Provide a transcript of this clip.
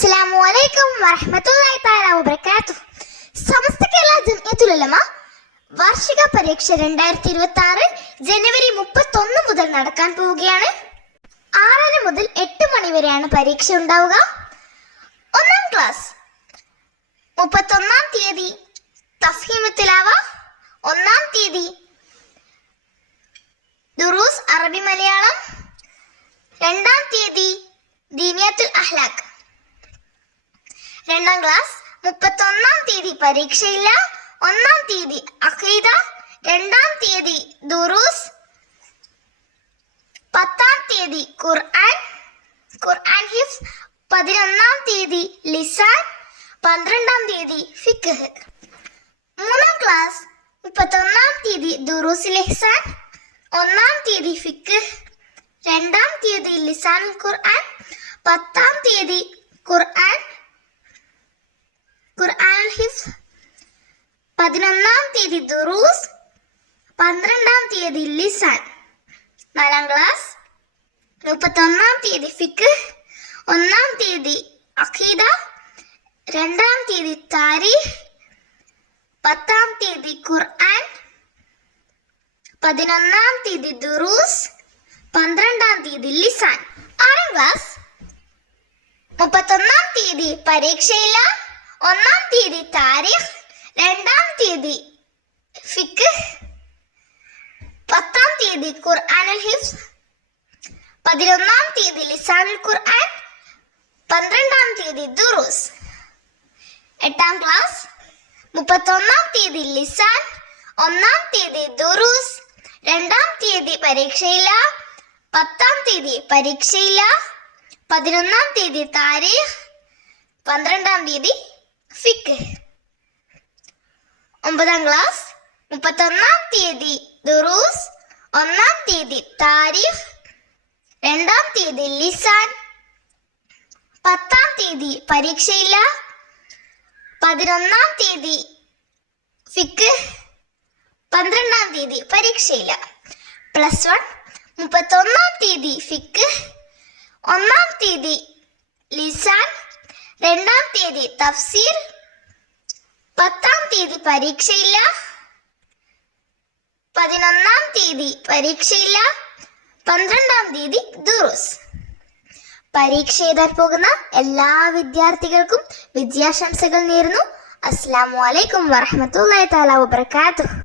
അസ്സലാമു അലൈക്കും വറഹ്മത്തുള്ളാഹി തആല വബറകാതുഹു. സമസ്ത കേരള ജംഇയ്യത്തുൽ ഉലമ വാർഷിക പരീക്ഷ 2026 ജനുവരി 31 മുതൽ നടക്കാൻ പോവുകയാണ്. 6:30 മുതൽ 8 മണി വരെയാണ് പരീക്ഷ ഉണ്ടാവുക. ഒന്നാം ക്ലാസ് 31-ാം തീയതി തഫ്ഹീമുൽ തിലാവ, 1-ാം തീയതി ദുറൂസ് അറബി മലയാളം, 2-ാം തീയതി ദീനിയത്തുൽ അഖ്ലാഖ്. 2-ാം ക്ലാസ് 31-ാം തീയതി പരീക്ഷയില്ല. 1-ാം തീയതി അഖീദ, 2-ാം തീയതി ദുറൂസ്, 10-ാം തീയതി ഖുർആൻ ഹിഫ്സ്, 11-ാം തീയതി ലിസാൻ, 12-ാം തീയതി ഫിഖ്. 3-ാം ക്ലാസ് 31-ാം തീയതി ദുറൂസുൽ ഇഹ്സാൻ, 1-ാം തീയതി ഫിഖ്, 2-ാം തീയതി ലിസാനുൽ ഖുർആൻ, 10-ാം തീയതി ഖുർആൻ ഹിഫ്സ്, 11-ാം തീയതി ദുറൂസ്, 12-ാം തീയതി ലിസാൻ. 4-ാം ക്ലാസ് 31-ാം തീയതി ഫിഖ്, 1-ാം തീയതി അഖീദ, 2-ാം തീയതി താരീഖ്, 10-ാം തീയതി ഖുർആൻ, 11-ാം തീയതി ദുറൂസ്, 12-ാം തീയതി ലിസാൻ. 6-ാം ക്ലാസ് 31-ാം തീയതി പരീക്ഷയില്ല. 1-ാം തീയതി താരീഖ്, 2-ാം തീയതി ഫിഖ്, 10-ാം തീയതി ഖുർആനുൽ ഹിഫ്സ്, 11-ാം തീയതി ലിസാനുൽ ഖുർആൻ, 12-ാം തീയതി ദുറൂസ്. 8-ാം ക്ലാസ് 31-ാം തീയതി ലിസാൻ, 1-ാം തീയതി ദുറൂസ്, 2-ാം തീയതി പരീക്ഷയില്ല, 10-ാം തീയതി പരീക്ഷയില്ല, 11-ാം തീയതി താരീഖ്, 12-ാം തീയതി ഫിഖ്. 9-ാം ക്ലാസ് 31-ാം തീയതി ദുറൂസ്, 1-ാം തീയതി താരീഖ്, 2-ാം തീയതി ലിസാൻ, 10-ാം തീയതി പരീക്ഷയില്ല, 11-ാം തീയതി ഫിഖ്, 12-ാം തീയതി പരീക്ഷയില്ല. +1 31-ാം തീയതി ഫിഖ്, 1-ാം തീയതി ലിസാൻ, 2-ാം തീയതി തഫ്സീർ, 10-ാം തീയതി പരീക്ഷയില്ല, 11-ാം തീയതി പരീക്ഷയില്ല, 12-ാം തീയതി ദുറൂസ്. പരീക്ഷ എഴുതാൻ പോകുന്ന എല്ലാ വിദ്യാർത്ഥികൾക്കും വിജയാശംസകൾ നേരുന്നു. അസ്സലാമു അലൈക്കും വറഹ്മത്തുള്ളാഹി തആല വബറകാതുഹു.